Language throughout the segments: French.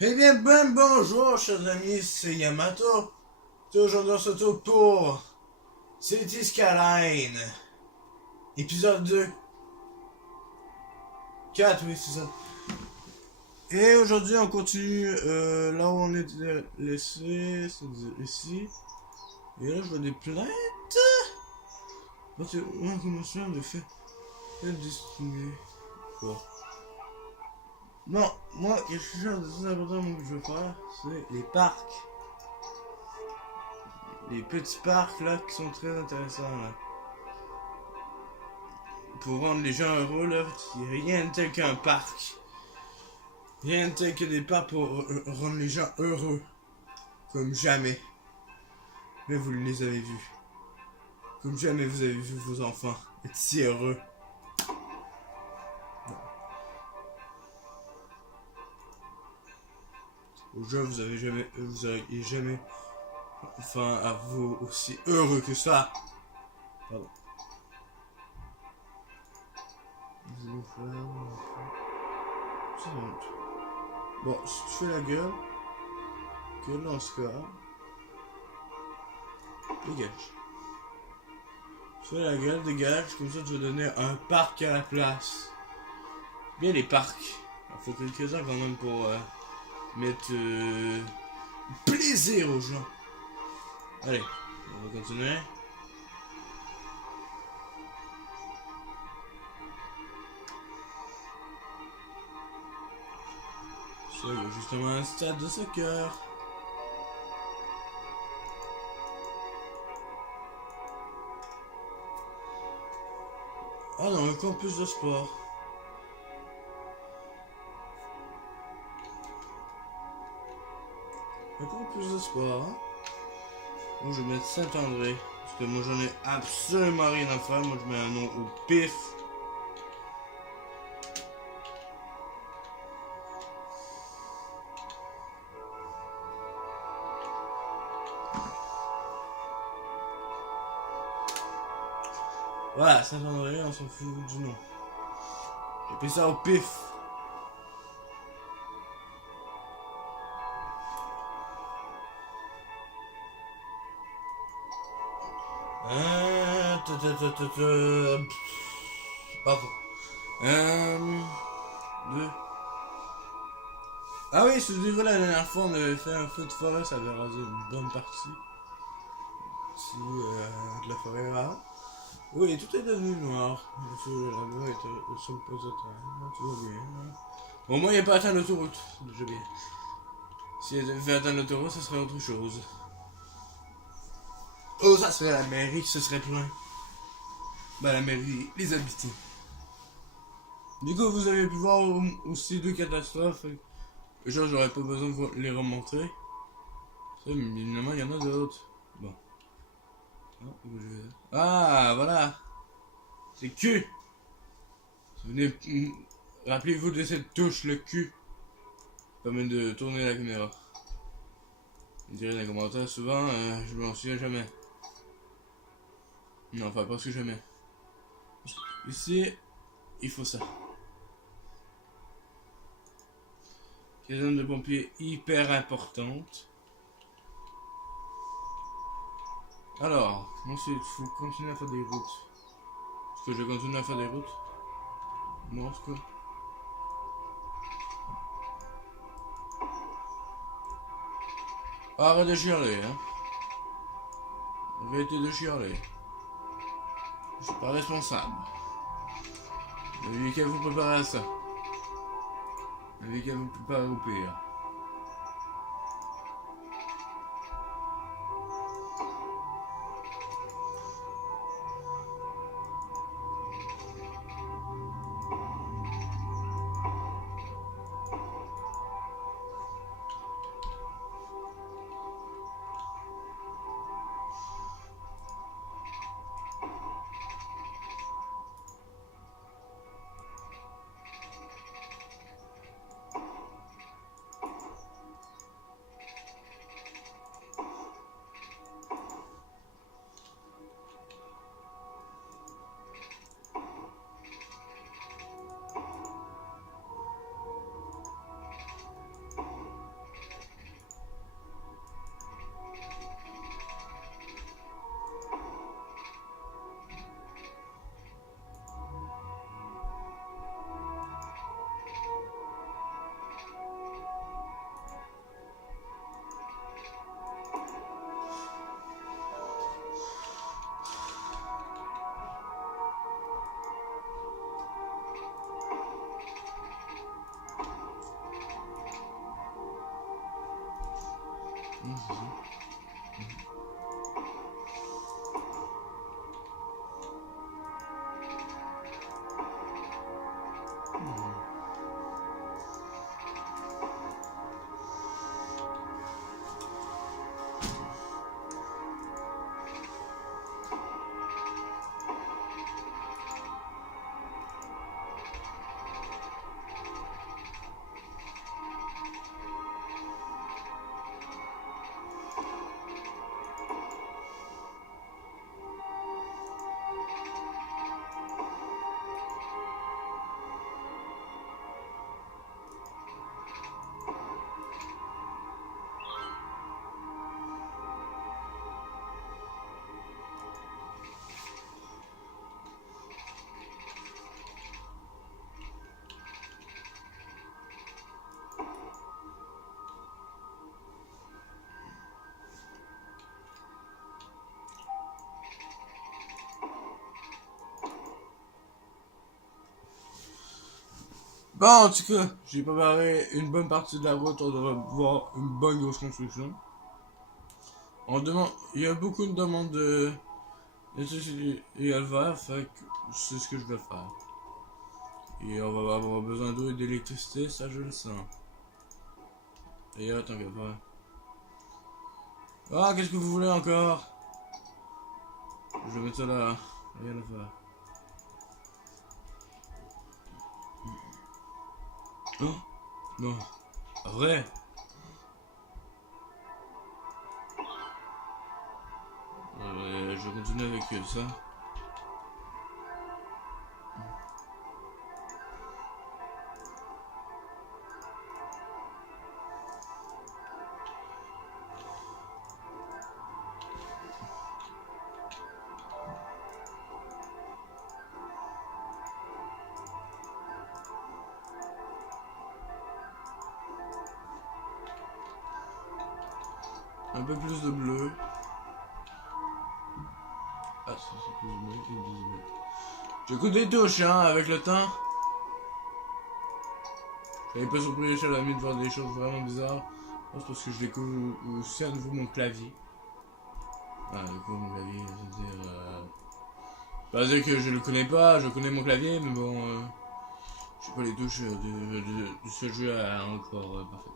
Eh bien, bonjour, chers amis, c'est Yamato. Et aujourd'hui, on se retrouve pour City Skyline. Épisode 2. 4, oui, c'est ça. Et aujourd'hui, on continue là où on était laissé, c'est-à-dire ici. Et là, je vois des plaintes. Parce que, on commence de faire destiné. Quoi? Non, moi, quelque chose de très important que je veux faire, c'est les parcs. Les petits parcs là qui sont très intéressants là. Pour rendre les gens heureux là, rien de tel qu'un parc. Rien de tel que des parcs pour rendre les gens heureux. Comme jamais. Mais vous les avez vus. Comme jamais vous avez vu vos enfants être si heureux. Au jeu, vous avez jamais, enfin, à vous aussi heureux que ça. Pardon. Bon, si tu fais la gueule, que dans ce cas, dégage. Tu fais la gueule, dégage, comme ça tu vas donner un parc à la place. Bien les parcs. Il faut quelques-uns quand même pour mettre plaisir aux gens. Allez, on va continuer. Ça, il y a justement un stade de soccer. Ah non, encore plus de sport. Encore plus de sport, hein. Moi, je vais mettre Saint-André. Parce que moi, j'en ai absolument rien à faire. Moi, je mets un nom au pif. Voilà, Saint-André, on s'en fout du nom. J'ai pris ça au pif. Pardon. Deux. Ah oui, ce livre la dernière fois, on avait fait un feu de forêt, ça avait rasé une bonne partie. Si, de la forêt là. Oui, tout est devenu noir. Le feu là-bas était sur le posotin. Tout va bien. Au moins, il n'y a pas atteint l'autoroute. Déjà bien. Si elle avait fait atteindre l'autoroute, ça serait autre chose. Oh, ça serait la mairie qui se serait plaint. Bah, la mairie, les habitants. Du coup, vous avez pu voir aussi deux catastrophes. Genre, j'aurais pas besoin de les remontrer. Ça, mais évidemment, il y en a d'autres. Bon. Ah, voilà. C'est Q. Venez, rappelez-vous de cette touche, le Q. Permet de tourner la caméra. Vous direz dans les commentaires souvent, je m'en souviens jamais. Non, enfin, presque jamais. Ici, il faut ça. Caserne de pompiers hyper importante. Alors, ensuite, il faut continuer à faire des routes. Est-ce que je continue à faire des routes? Non, en tout cas. Arrête de chialer, hein. Arrêtez de chialer. Je suis pas responsable. Vous n'avez qu'à vous préparer à ça. Vous n'avez qu'à vous préparer au pire. C'est ça. Bon, en tout cas, j'ai préparé une bonne partie de la route. On devrait voir une bonne grosse construction. Il y a beaucoup de demandes de et à le faire, fait que c'est ce que je vais faire. Et on va avoir besoin d'eau et d'électricité, ça je le sens. D'ailleurs, tant qu'à faire. Ah, qu'est-ce que vous voulez encore? Je vais mettre ça là, rien à faire. Oh, non, vrai. Je vais continuer avec ça. Un peu plus de bleu. Ah, c'est plus de bleu que de bleu. Je coupe des touches, hein, avec le temps. J'avais pas surpris chez l'ami de voir des choses vraiment bizarres. C'est parce que je découvre aussi à nouveau mon clavier. Ah, du coup, mon clavier, c'est-à-dire. Pas dire que je le connais pas, je connais mon clavier, mais bon. Je sais pas les touches de ce jeu encore parfaitement.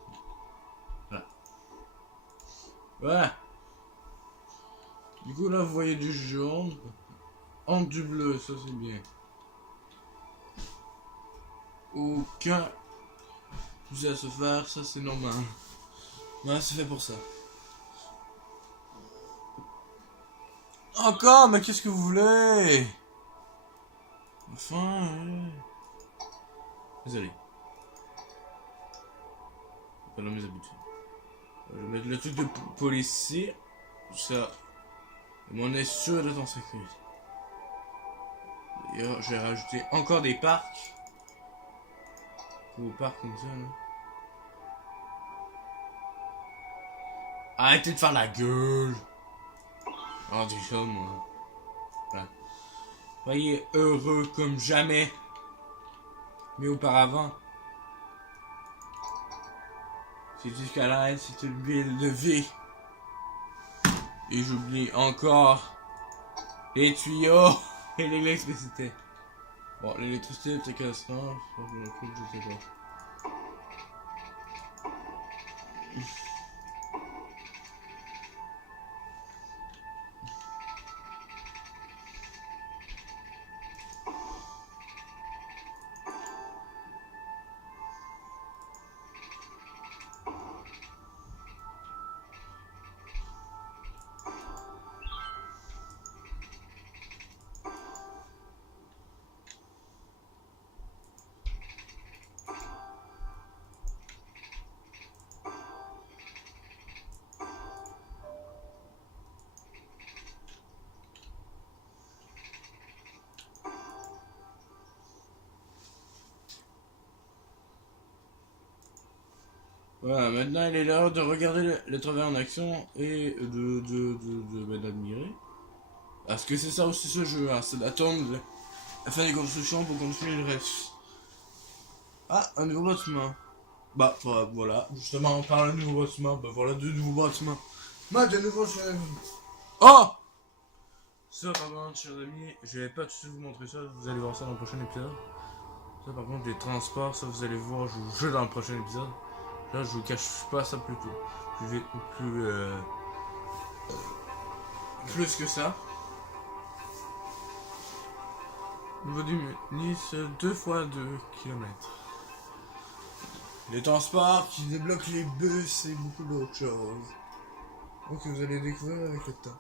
Voilà. Voilà. Du coup, là, vous voyez du jaune. En du bleu, ça c'est bien. Aucun souci à se faire, ça c'est normal. Ouais, c'est fait pour ça. Encore, mais qu'est-ce que vous voulez? Enfin, désolé. Pas dans mes habitudes. Je vais mettre le truc de policier. Ça. On est sûr d'être en sécurité. D'ailleurs, je vais rajouter encore des parcs. Au parc comme ça, là. Arrêtez de faire la gueule. Oh, déjà, moi. Voilà. Soyez heureux comme jamais. Mais auparavant. C'est jusqu'à là, c'est une ville de vie. Et j'oublie encore les tuyaux et l'électricité. Bon, l'électricité, c'est qu'à ce temps, je sais pas. Voilà, maintenant il est l'heure de regarder le travail en action et d'admirer. Parce que c'est ça aussi ce jeu, hein, c'est d'attendre la fin des constructions pour continuer le reste. Ah, un nouveau bâtiment. voilà. Justement, on parle de nouveaux bâtiments. Bah voilà, deux nouveaux bâtiments. Bah, de nouveau, oh! Ça, par contre, chers amis, je vais pas tout de suite vous montrer ça. Vous allez voir ça dans le prochain épisode. Ça, par contre, les transports, ça, vous allez voir, je vous jure dans le prochain épisode. Là, je vous cache pas ça plus tôt. Plus vite, plus que ça. Niveau du Nice, 2 fois 2 km. Les transports qui débloquent les bus et beaucoup d'autres choses. Donc vous allez découvrir avec le temps.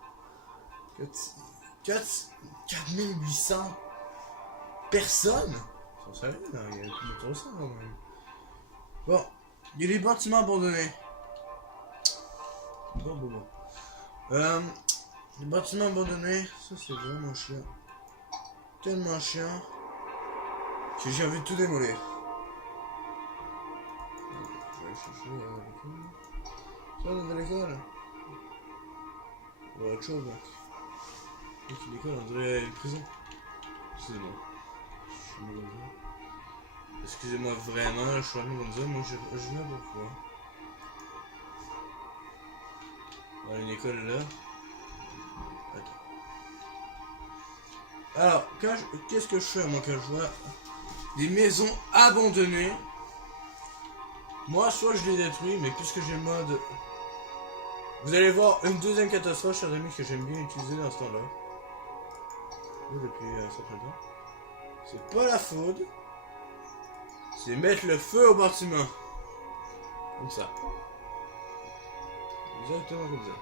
4800 personnes. Ça serait bien, il y a plus de 300 quand même. Bon, il y a des bâtiments abandonnés. Bon. Les bâtiments abandonnés, ça c'est vraiment chiant. Tellement chiant que j'ai envie de tout démolir. Je vais aller chercher l'école. Ça, on est à l'école. Ou autre chose, donc. L'école, on dirait une prison. Excusez-moi. Je suis mauvais. Excusez-moi vraiment, je suis vraiment comme ça. Moi, je viens pourquoi. Voilà une école là. Attends. Alors, qu'est-ce que je fais moi quand je vois des maisons abandonnées? Moi, soit je les détruis, mais puisque j'ai le mode... Vous allez voir une deuxième catastrophe, chers amis, que j'aime bien utiliser dans ce temps-là. Depuis un certain temps. C'est pas la faute. C'est mettre le feu au bâtiment. Comme ça. Exactement comme ça.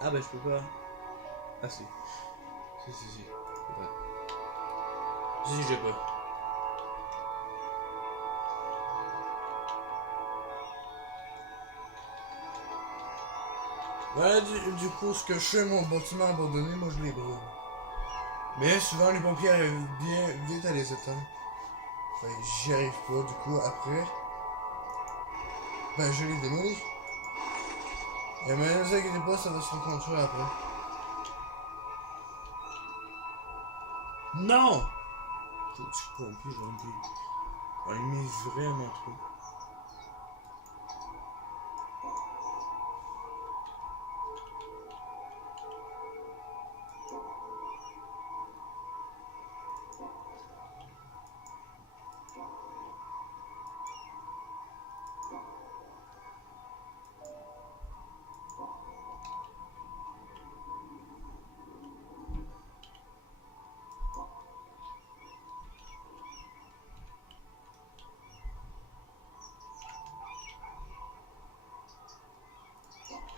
Ah bah je peux pas. Ah si. Si. Ouais. Si, j'ai pas. Voilà du coup ce que je fais, mon bâtiment abandonné, moi je les brûle. Mais souvent les pompiers arrivent bien vite à les éteindre. Enfin, j'y arrive pas, du coup après. Ben je les démolis. Et mais ne vous inquiétez pas, ça va se reconstruire après. Non! Faut que je pompier, j'en ai mis vraiment trop.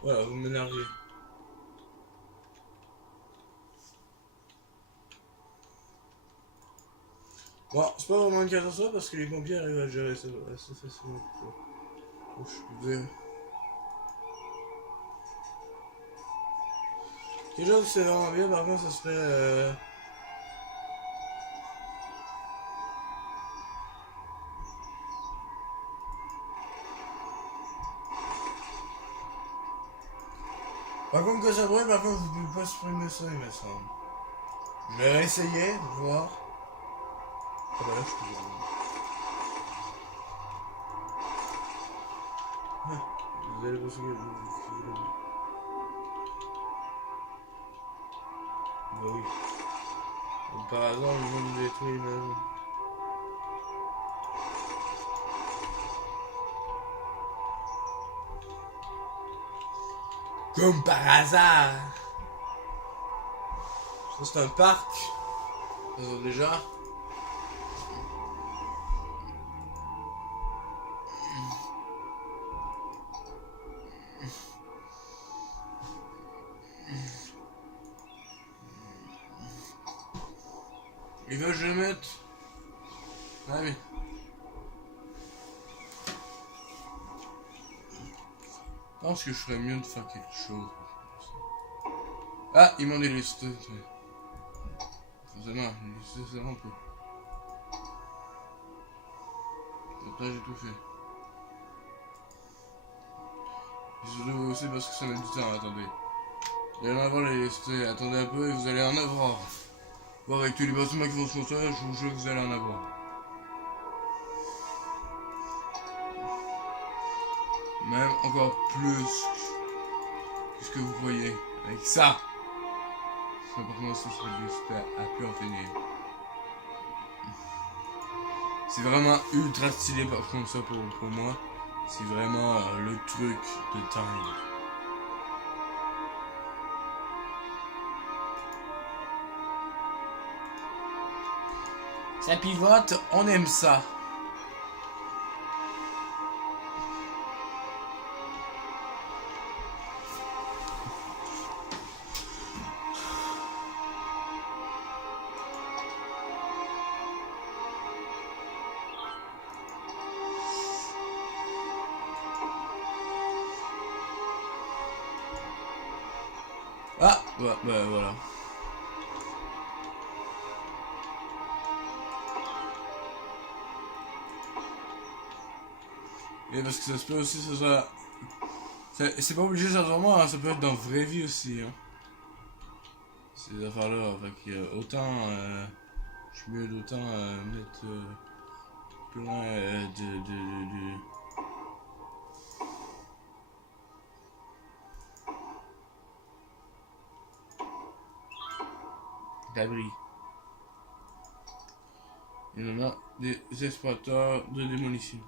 Voilà, vous m'énervez. Bon, c'est pas vraiment une catastrophe parce que les pompiers arrivent à gérer ça assez facilement. Je peux dire. Quelque chose qui c'est vraiment bien, par contre, ça serait. Par contre, que ça brûle, par contre, vous pouvez pas supprimer ça, il me semble. Je vais réessayer, voir. Ah bah là, je peux voir. Vous allez voir ce que vous... Bah oui. Donc, par hasard, ils vont nous détruire une maison. Comme par hasard. Ça c'est un parc. Ça déjà. Il veut que je le mette. Ah oui. Je pense que je ferais mieux de faire quelque chose. Ah, ils m'ont délisté. Forcément, délisté c'est un peu. Pourtant j'ai tout fait. Je dois aussi parce que ça met du temps, attendez. Vous allez en avoir les listés, attendez un peu et vous allez en avoir. Bon, avec tous les bâtiments qui vont se construire, je vous jure que vous allez en avoir. Même encore plus que ce que vous voyez. Avec ça, c'est important, ça serait juste à plus en finir. C'est vraiment ultra stylé par contre ça pour moi. C'est vraiment le truc de time. Ça pivote, on aime ça. Ah, bah voilà. Et parce que ça se peut aussi, ça soit... C'est pas obligé ça vraiment, hein, ça peut être dans la vraie vie aussi. Hein. Ces affaires-là, fait que autant... je suis mieux d'autant mettre plein d'abris. Il y en a des exploiteurs de démolition.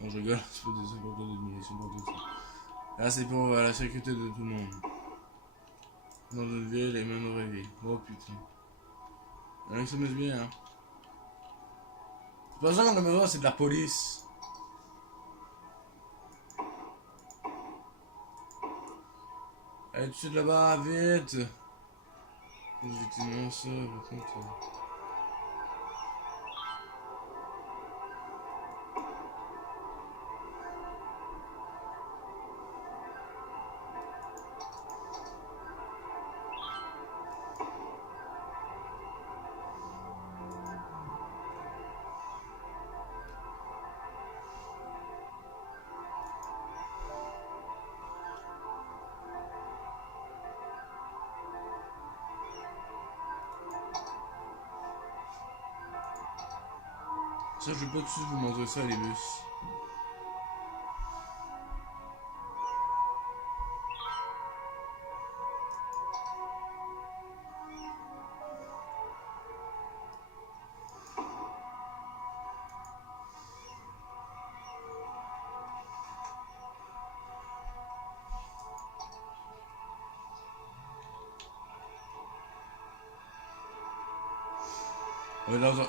Non, je rigole, c'est pas des exploiteurs de démolition, pas tout ça. Là, c'est pour la sécurité de tout le monde. Dans une ville et même dans une ville. Oh putain. Il y en a qui se mettent bien, hein. C'est pas ça qu'on a besoin, c'est de la police. Allez, tout de suite là-bas, vite. Effectivement, ça, par contre. Ça, je vais pas tout de suite vous montrer ça, les bus.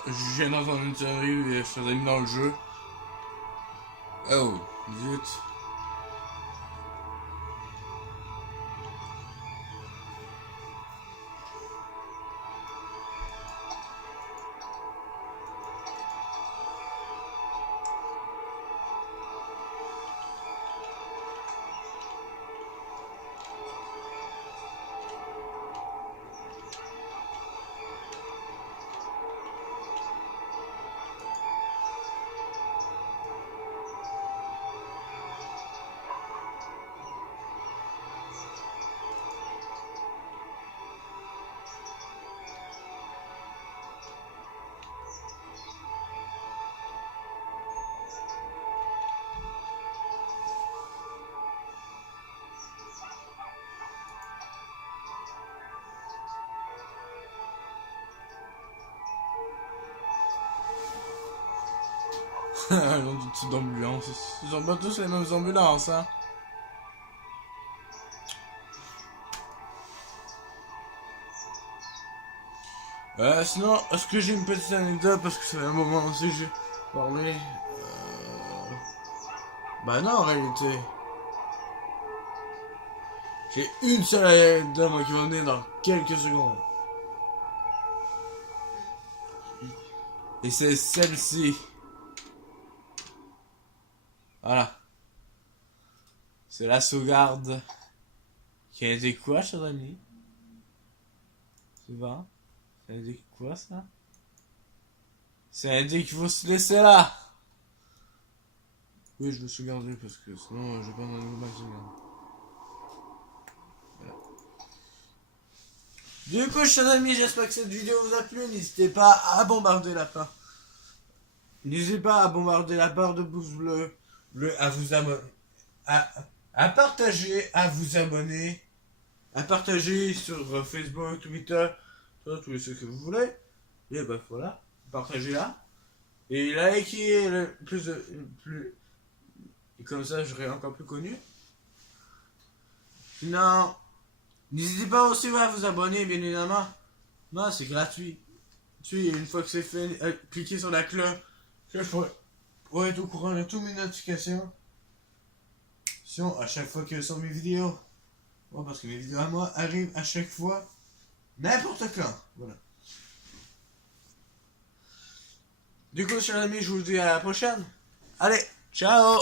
Je viens d'entendre une théorie et je faisais mis dans le jeu. Oh, vite. Long du type d'ambulance. Ils ont pas tous les mêmes ambulances, hein. Sinon, est-ce que j'ai une petite anecdote parce que ça fait un moment aussi que j'ai parlé. Bah non, en réalité. J'ai une seule anecdote moi, qui va venir dans quelques secondes. Et c'est celle-ci. Voilà. C'est la sauvegarde qui a été quoi, cher ami? C'est va? Ça indique quoi, ça? Ça indique qu'il faut se laisser là! Oui, je me suis gardé parce que sinon, je vais pas dans le match de garde. Voilà. Du coup, chers amis, j'espère que cette vidéo vous a plu. N'hésitez pas à bombarder la part. N'hésitez pas à bombarder la barre de pouce bleu, à vous abonner, à partager, à vous abonner, à partager sur Facebook, Twitter, sur tous ceux que vous voulez. Et ben voilà, partagez là. Et likez le plus plus. Et comme ça, je serai encore plus connu. Sinon, n'hésitez pas aussi à vous abonner, bien évidemment. Non, c'est gratuit. Puis, une fois que c'est fait, cliquez sur la cloche pour être au courant de toutes mes notifications. Sinon, à chaque fois que sur mes vidéos. Bon, parce que mes vidéos à moi arrivent à chaque fois. N'importe quand. Voilà. Du coup, chers amis, je vous dis à la prochaine. Allez, ciao!